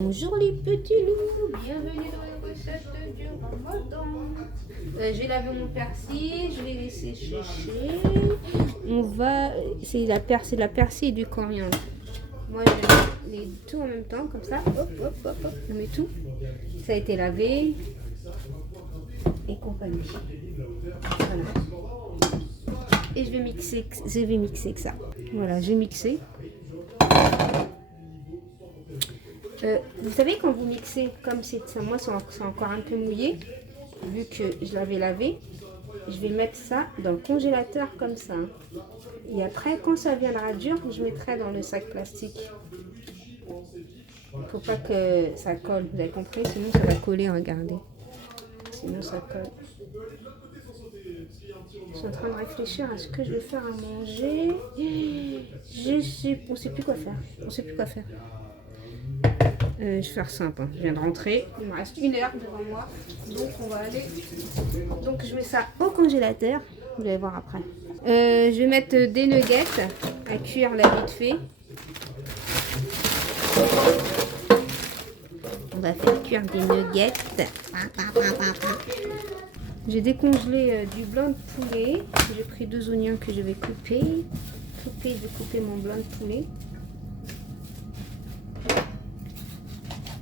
Bonjour les petits loups, bienvenue dans une recette du Ramadan. J'ai lavé mon persil, je l'ai laissé sécher. C'est de la persil et du coriandre. Moi je mets les tout en même temps, comme ça, hop, hop, hop, hop, on met tout. Ça a été lavé et compagnie. Voilà. Et je vais mixer que ça. Voilà, j'ai mixé. Vous savez quand vous mixez, comme moi c'est encore un peu mouillé, vu que je l'avais lavé, je vais mettre ça dans le congélateur comme ça. Et après, quand ça viendra dur, je mettrai dans le sac plastique. Faut pas que ça colle, vous avez compris? Sinon ça va coller, regardez. Sinon ça colle. Je suis en train de réfléchir à ce que je vais faire à manger. On sait plus quoi faire. Je vais faire simple, hein. Je viens de rentrer, il me reste 1 heure devant moi, donc on va aller. Donc je mets ça au congélateur, vous allez voir après. Je vais mettre des nuggets à cuire là vite fait. On va faire cuire des nuggets. J'ai décongelé du blanc de poulet. J'ai pris 2 oignons que je vais couper. Je vais couper mon blanc de poulet.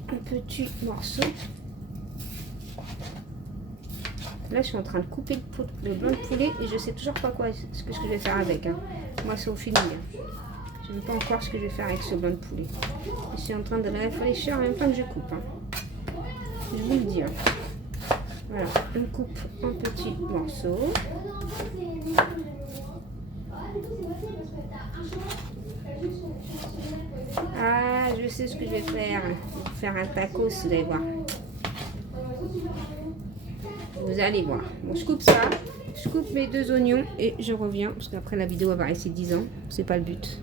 Un petit morceau. Là, je suis en train de couper le blanc de poulet et je sais toujours pas ce que je vais faire avec. Hein. Moi, c'est au feeling. Hein. Je ne sais pas encore ce que je vais faire avec ce blanc de poulet. Je suis en train de réfléchir en même temps que je coupe. Hein. Je vous le dis. Hein. Voilà, on coupe en petits morceaux. Ah, je sais ce que je vais faire. Je vais faire un tacos, vous allez voir. Vous allez voir. Bon, je coupe ça. Je coupe mes 2 oignons et je reviens. Parce qu'après la vidéo elle va rester 10 ans. C'est pas le but.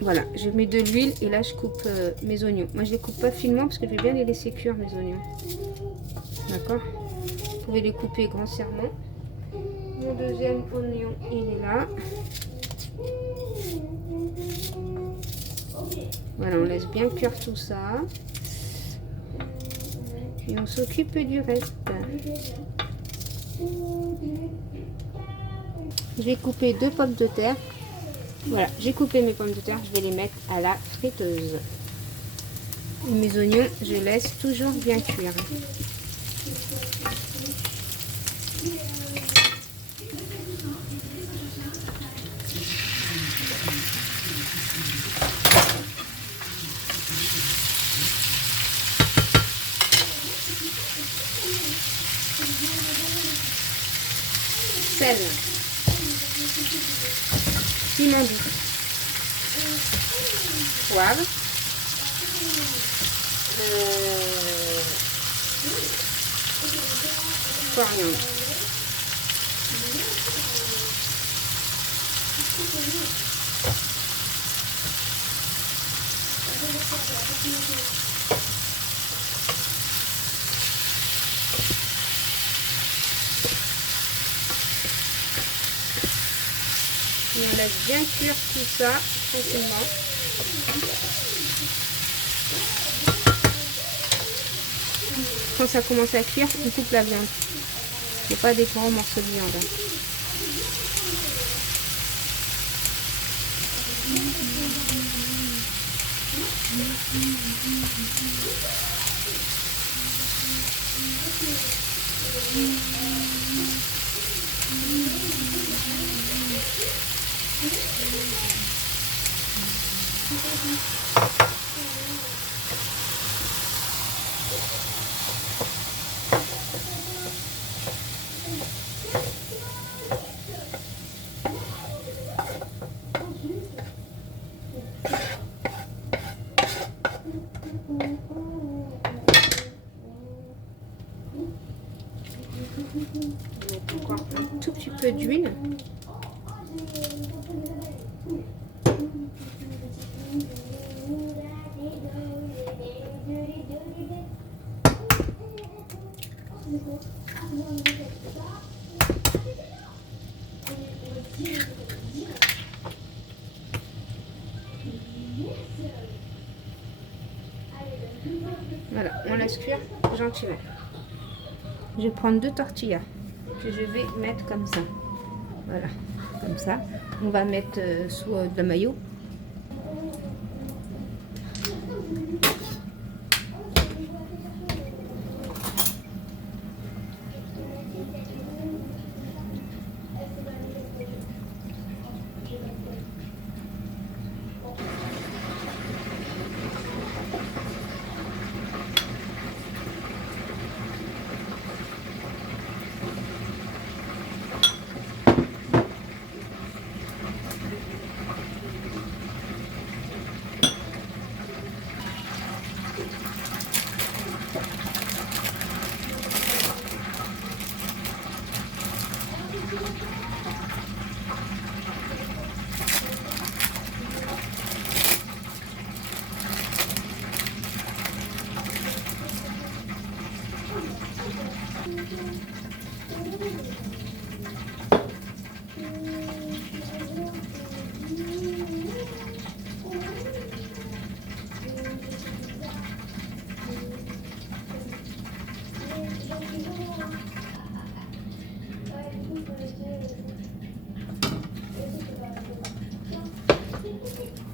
Voilà, je mets de l'huile et là je coupe mes oignons. Moi je les coupe pas finement parce que je vais bien les laisser cuire mes oignons. D'accord? Vous pouvez les couper grossièrement. Mon deuxième oignon, il est là. Voilà, on laisse bien cuire tout ça. Puis on s'occupe du reste. Je vais couper 2 pommes de terre. Voilà, j'ai coupé mes pommes de terre. Je vais les mettre à la friteuse. Et mes oignons, je laisse toujours bien cuire. Sel, piment doux, poivre, coriandre. Et on laisse bien cuire tout ça tranquillement. Quand ça commence à cuire, on coupe la viande. Il n'y a pas des grands morceaux de viande. Encore un tout petit peu d'huile. Voilà, on laisse cuire gentiment. Je vais prendre 2 tortillas que je vais mettre comme ça. Voilà, comme ça. On va mettre sous de la mayo.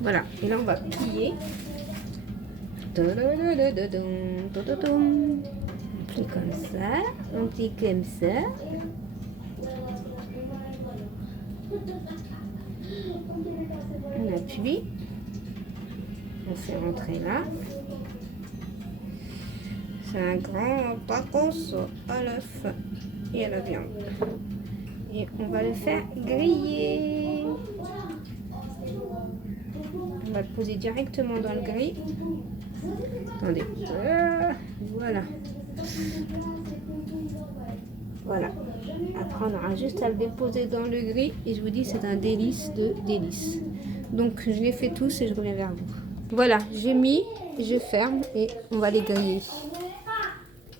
Voilà, et là on va plier. On plie comme ça, on plie comme ça. On appuie, on fait rentrer là. C'est un grand tacos à l'œuf et à la viande. Et on va le faire griller. On va le poser directement dans le grill. Attendez. Voilà. Voilà. Après, on aura juste à le déposer dans le grill. Et je vous dis, c'est un délice de délice. Donc, je les fais tous et je reviens vers vous. Voilà, j'ai mis, je ferme et on va les griller.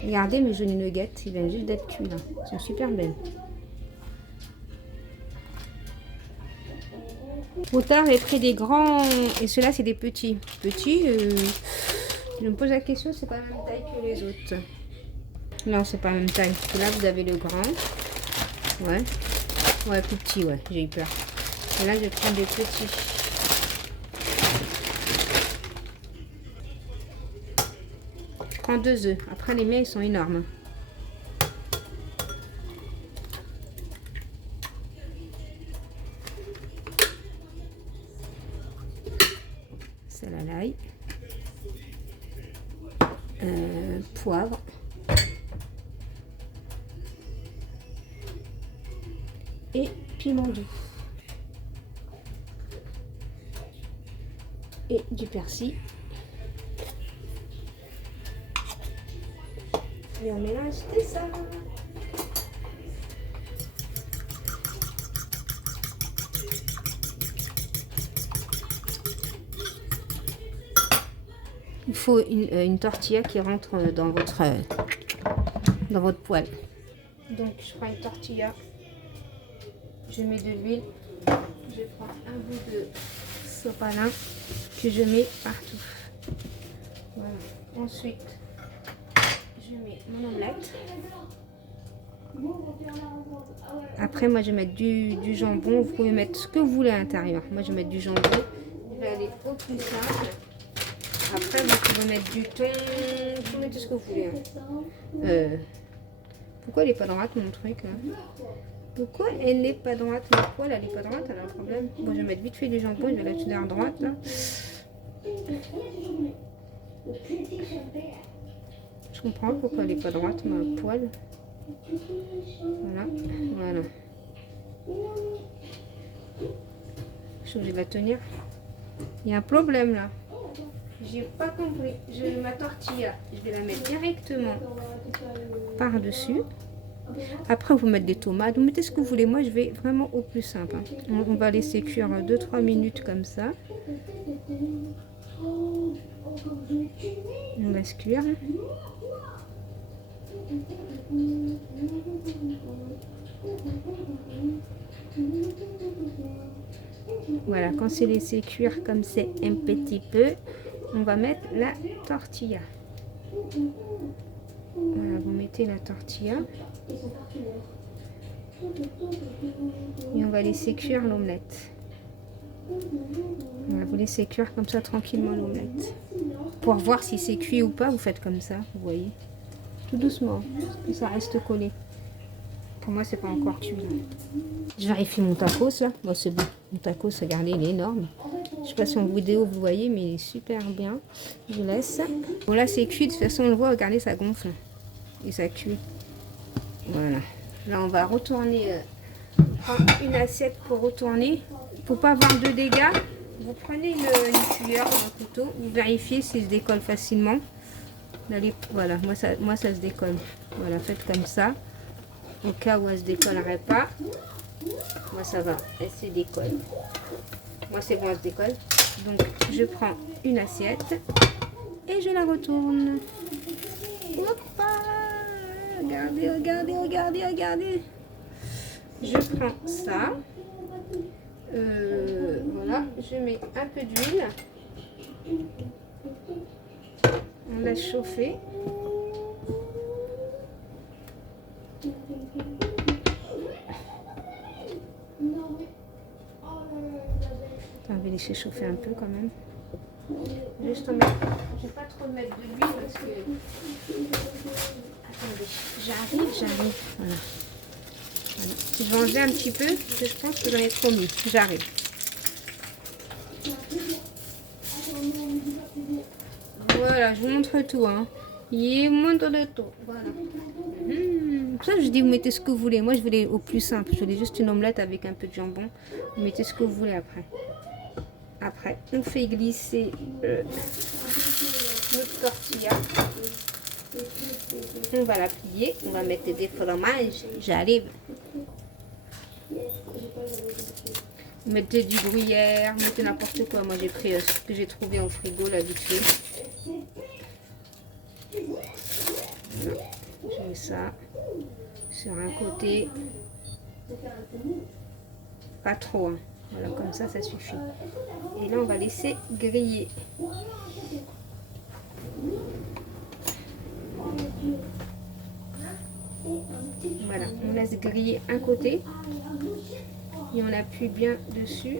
Regardez mes jolis nuggets, ils viennent juste d'être cuits là. Ils sont super belles. Au tard, j'ai pris des grands et ceux-là, c'est des petits. Petits, je me pose la question, c'est pas la même taille que les autres. Non, c'est pas la même taille. Parce que là, vous avez le grand. Ouais. Ouais, plus petit, ouais, j'ai eu peur. Et là, je prends des petits. Je prends 2 œufs. Après, les miens, ils sont énormes. C'est à l'ail. Poivre. Et piment doux. Et du persil. Et on mélange tout ça. Il faut une tortilla qui rentre dans votre poêle. Donc je prends une tortilla, je mets de l'huile, je prends un bout de sopalin que je mets partout. Voilà. Ensuite, je mets mon omelette. Après, moi je vais mettre du jambon. Vous pouvez mettre ce que vous voulez à l'intérieur. Moi je vais mettre du jambon. Je vais aller au plus simple. Après, vous pouvez mettre du thon. Vous mettez ce que vous voulez. Pourquoi elle n'est pas droite mon truc là? Pourquoi elle n'est pas droite? Ma poêle elle n'est pas droite, elle a un problème. Moi je vais mettre vite fait du jambon, je vais la tenir à droite là. Je comprends pourquoi elle n'est pas droite ma poêle. Voilà, voilà. Je suis obligée de la tenir. Il y a un problème là. J'ai pas compris. Ma tortilla, je vais la mettre directement par-dessus. Après, vous mettez des tomates. Vous mettez ce que vous voulez. Moi, je vais vraiment au plus simple. Hein. On va laisser cuire 2-3 minutes comme ça. On laisse cuire. Voilà, quand c'est laissé cuire comme c'est un petit peu, on va mettre la tortilla. Voilà, vous mettez la tortilla. Et on va laisser cuire l'omelette. Voilà, vous laissez cuire comme ça tranquillement l'omelette. Pour voir si c'est cuit ou pas, vous faites comme ça, vous voyez. Tout doucement, que ça reste collé. Pour moi, c'est pas encore cuit. Je vérifie mon tacos là. Bon, c'est bon. Mon tacos, regardez, il est énorme. Je sais pas si en vidéo vous voyez, mais il est super bien. Je laisse. Bon, là, c'est cuit. De toute façon, on le voit. Regardez, ça gonfle. Et ça cuit. Voilà. Là, on va retourner. Prendre une assiette pour retourner. Pour pas avoir de dégâts, vous prenez une cuillère ou un couteau. Vous vérifiez s'il se décolle facilement. Allez, voilà. Moi, ça se décolle. Voilà, faites comme ça. Au cas où elle se décollerait pas. Moi, ça va. Elle se décolle. Moi, c'est bon, elle se décolle. Donc, je prends une assiette et je la retourne. Hoppa! Regardez, regardez, regardez, regardez. Je prends ça. Voilà. Je mets un peu d'huile. On laisse chauffer. On va laisser chauffer un peu quand même. Juste en mettre. Je ne vais pas trop mettre de l'huile parce que. Attendez, j'arrive. Voilà. Je vais enlever un petit peu parce que je pense que j'en ai trop mis. J'arrive. Voilà, je vous montre tout. Hein. Je vous montre le tout. Voilà. Pour ça, je dis, vous mettez ce que vous voulez. Moi, je voulais au plus simple. Je voulais juste une omelette avec un peu de jambon. Vous mettez ce que vous voulez après. Après, on fait glisser notre tortilla. On va la plier. On va mettre des fromages. J'arrive. Mettez du gruyère, mettez n'importe quoi. Moi, j'ai pris ce que j'ai trouvé au frigo, là, vite fait. Voilà. Je mets ça sur un côté. Pas trop, hein. Voilà, comme ça suffit. Et là, on va laisser griller. Voilà, on laisse griller un côté. Et on appuie bien dessus.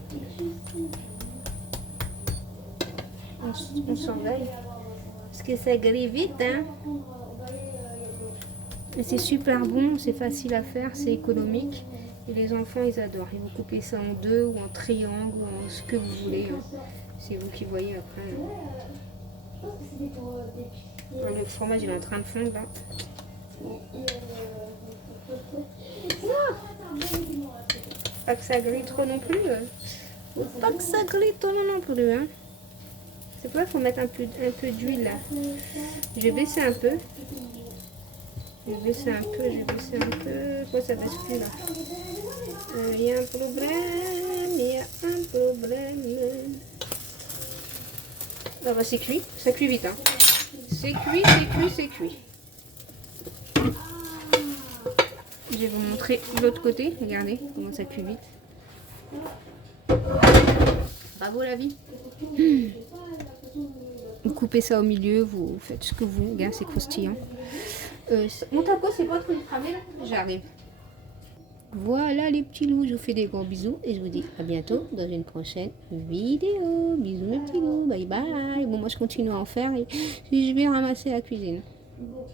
On surveille. Parce que ça grille vite, hein. Et c'est super bon, c'est facile à faire, c'est économique. Et les enfants, ils adorent. Ils vont couper ça en deux ou en triangle ou en ce que vous voulez. Hein. C'est vous qui voyez après. Hein. Le fromage, il est en train de fondre là. Pas que ça grille trop non plus. Pas que ça grille trop non plus. Hein. C'est pour ça qu'il faut mettre un peu d'huile là. Je vais baisser un peu. Je vais baisser un peu. Pourquoi ça baisse plus là? Il y a un problème. Ah bah c'est cuit. Ça cuit vite. Hein. C'est cuit. Je vais vous montrer l'autre côté. Regardez comment ça cuit vite. Bravo la vie. Vous coupez ça au milieu, vous faites ce que vous voulez. Regarde, c'est croustillant. Mon taco, c'est pas trop cramé là. J'arrive. Voilà les petits loups, je vous fais des gros bisous et je vous dis à bientôt dans une prochaine vidéo. Bisous mes petits loups, bye bye. Bon, moi je continue à en faire et je vais ramasser la cuisine. Bon,